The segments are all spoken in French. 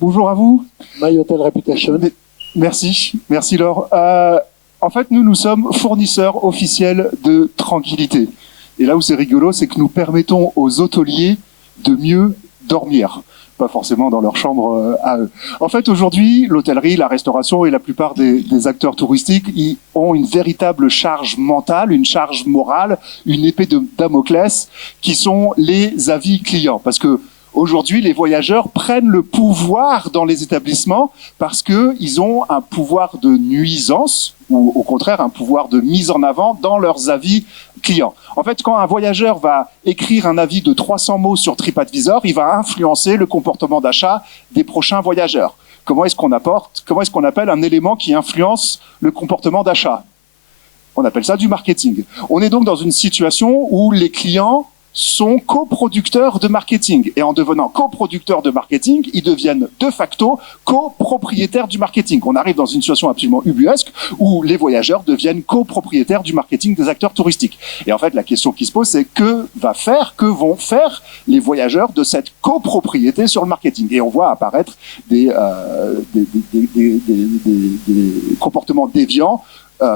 Bonjour à vous. My Hotel Reputation. Merci Laure. En fait, nous sommes fournisseurs officiels de tranquillité. Et là où c'est rigolo, c'est que nous permettons aux hôteliers de mieux dormir. Pas forcément dans leur chambre à eux. En fait, aujourd'hui, l'hôtellerie, la restauration et la plupart des acteurs touristiques ils ont une véritable charge mentale, une charge morale, une épée de Damoclès, qui sont les avis clients. Parce que aujourd'hui, les voyageurs prennent le pouvoir dans les établissements parce qu'ils ont un pouvoir de nuisance ou au contraire un pouvoir de mise en avant dans leurs avis clients. En fait, quand un voyageur va écrire un avis de 300 mots sur TripAdvisor, il va influencer le comportement d'achat des prochains voyageurs. Comment est-ce qu'on appelle un élément qui influence le comportement d'achat? On appelle ça du marketing. On est donc dans une situation où les clients sont coproducteurs de marketing. Et en devenant coproducteurs de marketing, ils deviennent de facto copropriétaires du marketing. On arrive dans une situation absolument ubuesque où les voyageurs deviennent copropriétaires du marketing des acteurs touristiques. Et en fait, la question qui se pose, c'est que vont faire les voyageurs de cette copropriété sur le marketing? Et on voit apparaître des comportements déviants,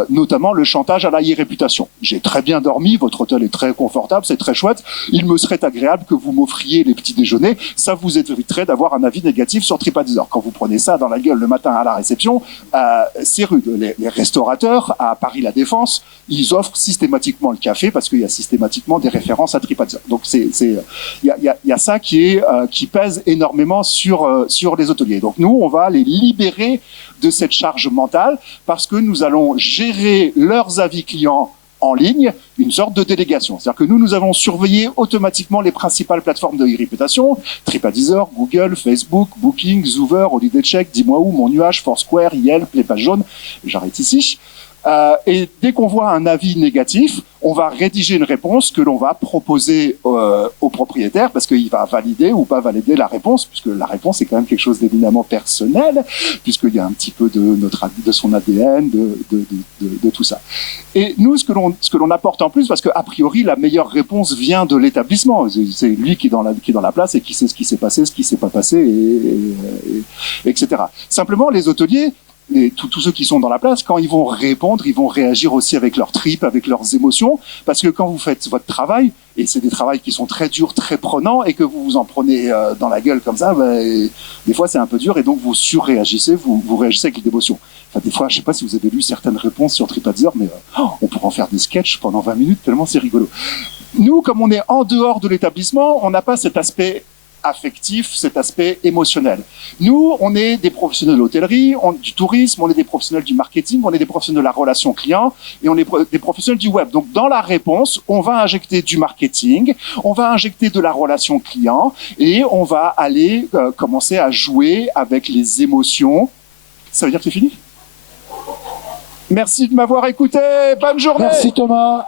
notamment le chantage à la e-réputation. J'ai très bien dormi, votre hôtel est très confortable, c'est très chouette, il me serait agréable que vous m'offriez les petits déjeuners, ça vous éviterait d'avoir un avis négatif sur TripAdvisor. Quand vous prenez ça dans la gueule le matin à la réception, c'est rude. Les restaurateurs à Paris La Défense, ils offrent systématiquement le café parce qu'il y a systématiquement des références à TripAdvisor. Donc il y a ça qui pèse énormément sur les hôteliers. Donc nous, on va les libérer de cette charge mentale parce que nous allons gérer leurs avis clients en ligne, une sorte de délégation. C'est-à-dire que nous avons surveillé automatiquement les principales plateformes de e-réputation, TripAdvisor, Google, Facebook, Booking, Zoover, HolidayCheck, Dis-moi où, Mon Nuage, Foursquare, Yelp, Les Pages Jaunes, j'arrête ici. Et dès qu'on voit un avis négatif, on va rédiger une réponse que l'on va proposer au propriétaire parce qu'il va valider ou pas valider la réponse, puisque la réponse est quand même quelque chose d'éminemment personnel, puisqu'il y a un petit peu de son ADN, de tout ça. Et nous, ce que l'on apporte en plus, parce qu'a priori, la meilleure réponse vient de l'établissement. C'est lui qui est dans la place et qui sait ce qui s'est passé, ce qui s'est pas passé, etc. Simplement, les hôteliers, tous ceux qui sont dans la place, quand ils vont répondre, ils vont réagir aussi avec leurs tripes, avec leurs émotions, parce que quand vous faites votre travail, et c'est des travails qui sont très durs, très prenants, et que vous vous en prenez dans la gueule comme ça, des fois c'est un peu dur, et donc vous surréagissez, vous réagissez avec l'émotion. Enfin, des fois, je sais pas si vous avez lu certaines réponses sur TripAdvisor, mais on pourrait en faire des sketchs pendant 20 minutes, tellement c'est rigolo. Nous, comme on est en dehors de l'établissement, on n'a pas cet aspect affectif, cet aspect émotionnel. Nous, on est des professionnels de l'hôtellerie, du tourisme, on est des professionnels du marketing, on est des professionnels de la relation client et on est des professionnels du web. Donc, dans la réponse, on va injecter du marketing, on va injecter de la relation client et on va aller commencer à jouer avec les émotions. Ça veut dire que c'est fini ? Merci de m'avoir écouté. Bonne journée. Merci Thomas.